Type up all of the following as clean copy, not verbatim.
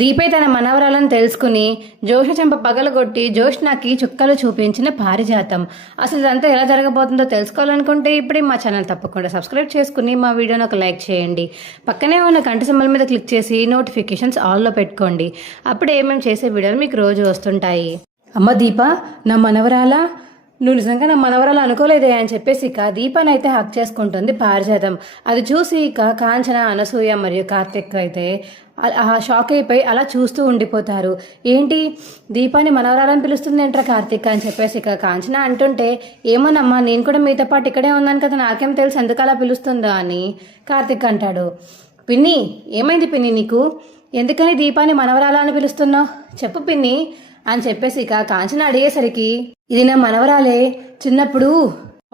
దీపే తన మనవరాలను తెలుసుకుని జోష్న చెంప పగలగొట్టి జోష్నకి చుక్కలు చూపించిన పారిజాతం. అసలు ఇదంతా ఎలా జరగబోతుందో తెలుసుకోవాలనుకుంటే ఇప్పుడే మా ఛానల్ తప్పకుండా సబ్స్క్రైబ్ చేసుకుని మా వీడియోని ఒక లైక్ చేయండి. పక్కనే ఉన్న గంట సింబల్ మీద క్లిక్ చేసి నోటిఫికేషన్స్ ఆల్లో పెట్టుకోండి. అప్పుడే మేము చేసే వీడియోలు మీకు రోజు వస్తుంటాయి. అమ్మ దీప, నా మనవరాలా, నువ్వు నిజంగా నా మనవరాలు అనుకోలేదే అని చెప్పేసి ఇక దీపాన్ని అయితే హక్ చేసుకుంటుంది పారిజాతం. అది చూసి ఇక కాంచన, అనసూయ మరియు కార్తిక్ అయితే షాక్ అయిపోయి అలా చూస్తూ ఉండిపోతారు. ఏంటి దీపాన్ని మనవరాలని పిలుస్తుంది ఏంట్రా కార్తిక్ అని చెప్పేసి ఇక కాంచన అంటుంటే, ఏమోనమ్మా నేను కూడా మీతో పాటు ఇక్కడే ఉన్నాను కదా, నాకేం తెలుసు ఎందుకు అలా పిలుస్తుందో అని కార్తిక్ అంటాడు. పిన్ని ఏమైంది పిన్ని నీకు, ఎందుకని దీపాన్ని మనవరాలా అని పిలుస్తున్నావు చెప్పు పిన్ని అని చెప్పేసి ఇక కాంచన అడిగేసరికి, ఇది నా మనవరాలే, చిన్నప్పుడు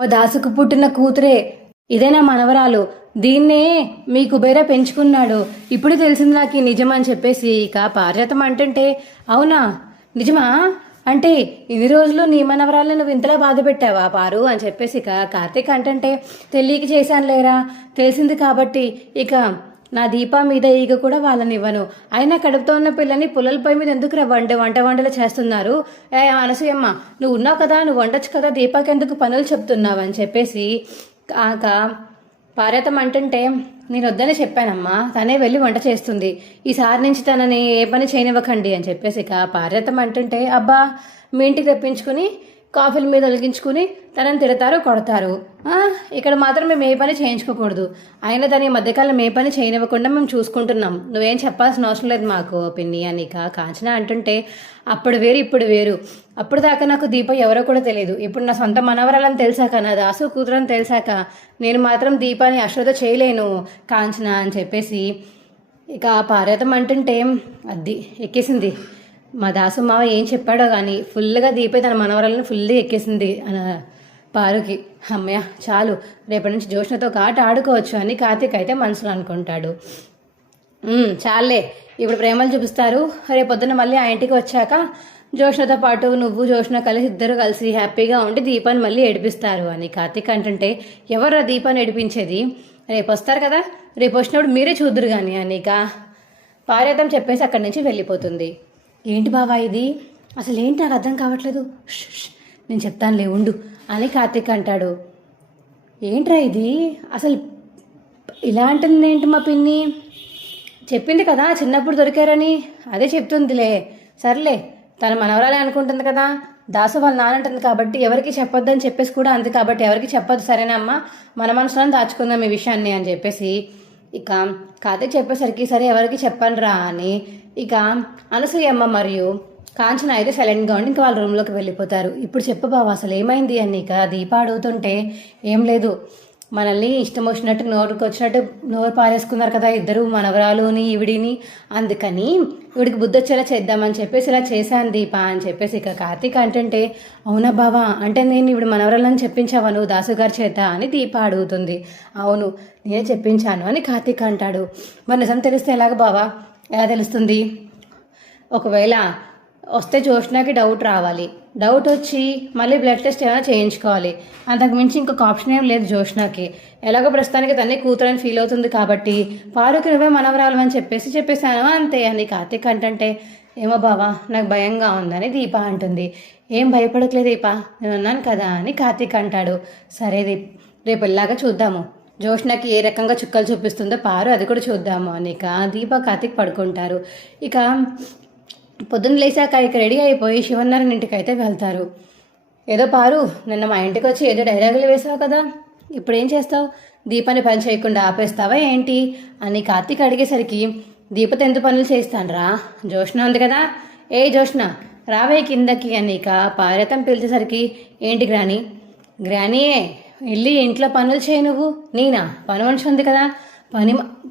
ఓ దాసుకు పుట్టిన కూతురే, ఇదే నా మనవరాలు, దీన్నే మీ కుబేర పెంచుకున్నాడు, ఇప్పుడు తెలిసింది నాకు ఈ నిజం అని చెప్పేసి ఇక పారిజాతం అంటుంటే, అవునా నిజమా, అంటే ఇన్ని రోజులు నీ మనవరాలను నువ్వు ఇంతలా బాధ పెట్టావా పారు అని చెప్పేసి ఇక కార్తీక్ అంటుంటే, తెలియక చేశాను లేరా, తెలిసింది కాబట్టి ఇక నా దీపా మీద ఈగ కూడా వాళ్ళని ఇవ్వను, అయినా కడుపుతో ఉన్న పిల్లని పుల్లలపై మీద ఎందుకు వంటలు చేస్తున్నారు, అనసూయమ్మ నువ్వు ఉన్నావు కదా, నువ్వు వండొచ్చు కదా, దీపాకి ఎందుకు పనులు చెప్తున్నావు అని చెప్పేసి కాక పార్వతం అంటుంటే, నేను వద్దనే చెప్పానమ్మా, తనే వెళ్ళి వంట చేస్తుంది, ఈసారి నుంచి తనని ఏ పని చేయనివ్వకండి అని చెప్పేసి ఇక పార్వతం అంటుంటే, అబ్బా మీ ఇంటికి తెప్పించుకుని కాఫీల మీద ఒలిగించుకుని తనని తిడతారు, కొడతారు, ఇక్కడ మాత్రం మేము ఏ పని చేయించుకోకూడదు, అయినా దాని మధ్యకాలం ఏ పని చేయనివ్వకుండా మేము చూసుకుంటున్నాం, నువ్వేం చెప్పాల్సిన అవసరం లేదు మాకు పిన్ని అని కాంచన అంటుంటే, అప్పుడు వేరు ఇప్పుడు వేరు, అప్పుడు దాకా నాకు దీప ఎవరో కూడా తెలియదు, ఇప్పుడు నా సొంత మనవరాలని తెలిసాక, నా దాసు కూతురని తెలిసాక నేను మాత్రం దీపాన్ని అశ్రద్ధ చేయలేను కాంచన అని చెప్పేసి ఇక పార్వతం అంటుంటే, అది ఎక్కేసింది మా దాసు మావ ఏం చెప్పాడో కానీ ఫుల్గా దీపే తన మనవరాలను ఫుల్గా ఎక్కేసింది పారుకి. అమ్మయ్య చాలు, రేపటి నుంచి జోష్నతో ఆట ఆడుకోవచ్చు అని కార్తీక్ అయితే మనసులో అనుకుంటాడు. చాలే, ఇప్పుడు ప్రేమలు చూపిస్తారు, రేపొద్దున మళ్ళీ ఆ ఇంటికి వచ్చాక జోష్నతో పాటు నువ్వు జోష్న ఇద్దరు కలిసి హ్యాపీగా ఉండి దీపాన్ని మళ్ళీ ఏడిపిస్తారు అని కార్తీక్ అంటుంటే, ఎవరు దీపాన్ని ఏడిపించేది, రేపు వస్తారు కదా, రేపు వచ్చినప్పుడు మీరే చూద్దరు కానీ అని పార్వతం చెప్పేసి అక్కడి నుంచి వెళ్ళిపోతుంది. ఏంటి బావా ఇది, అసలు ఏంటి నాకు అర్థం కావట్లేదు, నేను చెప్తానులే ఉండు అని కార్తీక్ అంటాడు. ఏంట్రా ఇది అసలు ఇలా అంటుంది ఏంటి మా పిన్ని, చెప్పింది కదా చిన్నప్పుడు దొరికారని, అదే చెప్తుందిలే, సర్లే తన మనవరాలే అనుకుంటుంది కదా, దాసు వాళ్ళ నాన్న అంటుంది కాబట్టి ఎవరికి చెప్పొద్దని చెప్పేసి కూడా అంది కాబట్టి ఎవరికి చెప్పొద్దు, సరేనా అమ్మ, మన మనసులో దాచుకుందాం ఈ విషయాన్ని అని చెప్పేసి ఇక కార్తీక్ చెప్పేసరికి, సరే ఎవరికి చెప్పను రా అని ఇక అనసూయమ్మ మరియు కాంచన అయితే సైలెంట్గా ఉండి ఇంకా వాళ్ళ రూమ్లోకి వెళ్ళిపోతారు. ఇప్పుడు చెప్పు బావ అసలు ఏమైంది అని ఇక దీప అడుగుతుంటే, ఏం లేదు, మనల్ని ఇష్టం వచ్చినట్టు నోరుకు వచ్చినట్టు నోరు పారేసుకున్నారు కదా ఇద్దరు, మనవరాలుని ఈవిడిని, అందుకని ఈవిడికి బుద్ధి వచ్చేలా చేద్దామని చెప్పేసి ఇలా చేశాను దీప అని చెప్పేసి ఇక కార్తీక్ అంటుంటే, అవునా బావా, అంటే నేను ఈవిడ మనవరాలని చెప్పించావా నువ్వు దాసుగారి చేత అని దీప అడుగుతుంది. అవును నేనే చెప్పించాను అని కార్తీక్ అంటాడు. మరి నిజం తెలిస్తే ఎలాగ బావా, ఎలా తెలుస్తుంది, ఒకవేళ వస్తే జోష్నాకి డౌట్ రావాలి, డౌట్ వచ్చి మళ్ళీ బ్లడ్ టెస్ట్ ఏమైనా చేయించుకోవాలి, అంతకు మించి ఇంకొక ఆప్షన్ ఏం లేదు జోష్నాకి, ఎలాగో ప్రస్తుతానికి తనే కూతురని ఫీల్ అవుతుంది కాబట్టి పారుకి నువ్వే మనవరాలు అని చెప్పేసాను అంతే అని కార్తీక్ అంటుంటే, ఏమో బావా నాకు భయంగా ఉందని దీప అంటుంది. ఏం భయపడట్లేదు దీప, నేను అన్నాను కదా అని కార్తీక్ అంటాడు. సరే రేపు ఇలాగా చూద్దాము, జోష్నకి ఏ రకంగా చుక్కలు చూపిస్తుందో పారు అది కూడా చూద్దాము అని ఇక దీప కార్తీక్ పడుకుంటారు. ఇక పొద్దున్న లేచాక ఇక రెడీ అయిపోయి శివనారాయణ ఇంటికి అయితే వెళ్తారు. ఏదో పారు నిన్న మా ఇంటికి వచ్చి ఏదో డైలాగులు వేసావు కదా, ఇప్పుడు ఏం చేస్తావు, దీపాన్ని పని చేయకుండా ఆపేస్తావా ఏంటి అని కార్తీక్ అడిగేసరికి, దీపతో ఎంత పనులు చేస్తానరా, జోష్న ఉంది కదా, ఏ జోష్న రావే కిందకి అని ఇక పార్వతం పిలిచేసరికి, ఏంటి గ్రానీయే వెళ్ళి ఇంట్లో పనులు చేయి, నువ్వు నేనా పని మనిషి ఉంది కదా,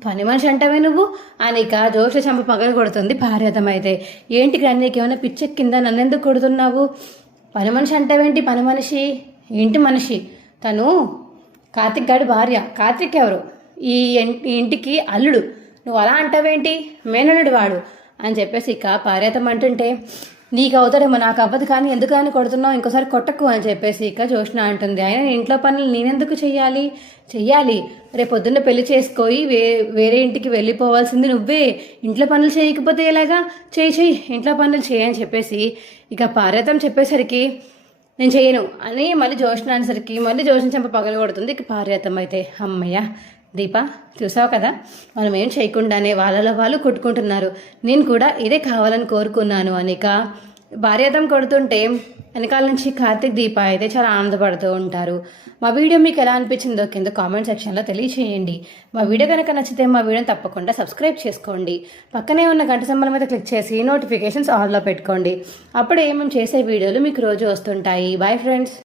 పని మనిషి అంటావే నువ్వు అని ఇక జోష్ల చంప పగలు కొడుతుంది పార్వతం అయితే. ఏంటి గ్రానీకి ఏమైనా పిచ్చెక్కిందా, నన్నెందుకు కొడుతున్నావు, పని మనిషి అంటావేంటి, పని మనిషి ఇంటి మనిషి, తను కార్తిక్ గాడి భార్య, కార్తిక్ ఎవరు ఈ ఇంటికి అల్లుడు, నువ్వు అలా అంటావేంటి, మేనల్లుడు వాడు అని చెప్పేసి ఇక పార్వతం అంటుంటే, నీకు అవుతాడేమో, నాకు అవ్వదు, కానీ ఎందుకు అని కొడుతున్నావు, ఇంకోసారి కొట్టకు అని చెప్పేసి ఇక జోష్న అంటుంది. అయినా ఇంట్లో పనులు నేనెందుకు చెయ్యాలి, రేపు పొద్దున్న పెళ్లి చేసుకోయి వేరే ఇంటికి వెళ్ళిపోవాల్సింది నువ్వే. ఇంట్లో పనులు చేయకపోతే ఎలాగా, చెయ్యి ఇంట్లో పనులు చేయని చెప్పేసి ఇక పార్వతం చెప్పేసరికి నేను చేయను అని మళ్ళీ జోష్న అనేసరికి మళ్ళీ జోష్న చెంప పగల కొడుతుంది ఇక పార్వతం. అయితే అమ్మయ్య దీప, చూసావు కదా, మనం ఏం చేయకుండానే వాళ్ళలో వాళ్ళు కొట్టుకుంటున్నారు, నేను కూడా ఇదే కావాలని కోరుకున్నాను అనిక భార్యాతం కొడుతుంటే వెనకాల నుంచి కార్తీక్, దీప అయితే చాలా ఆనందపడుతూ ఉంటారు. మా వీడియో మీకు ఎలా అనిపించిందో కింద కామెంట్ సెక్షన్లో తెలియచేయండి. మా వీడియో కనుక నచ్చితే మా వీడియోని తప్పకుండా సబ్స్క్రైబ్ చేసుకోండి. పక్కనే ఉన్న గంట సింబల్ మీద క్లిక్ చేసి నోటిఫికేషన్స్ ఆన్లో పెట్టుకోండి. అప్పుడే మేము చేసే వీడియోలు మీకు రోజు వస్తుంటాయి. Bye friends.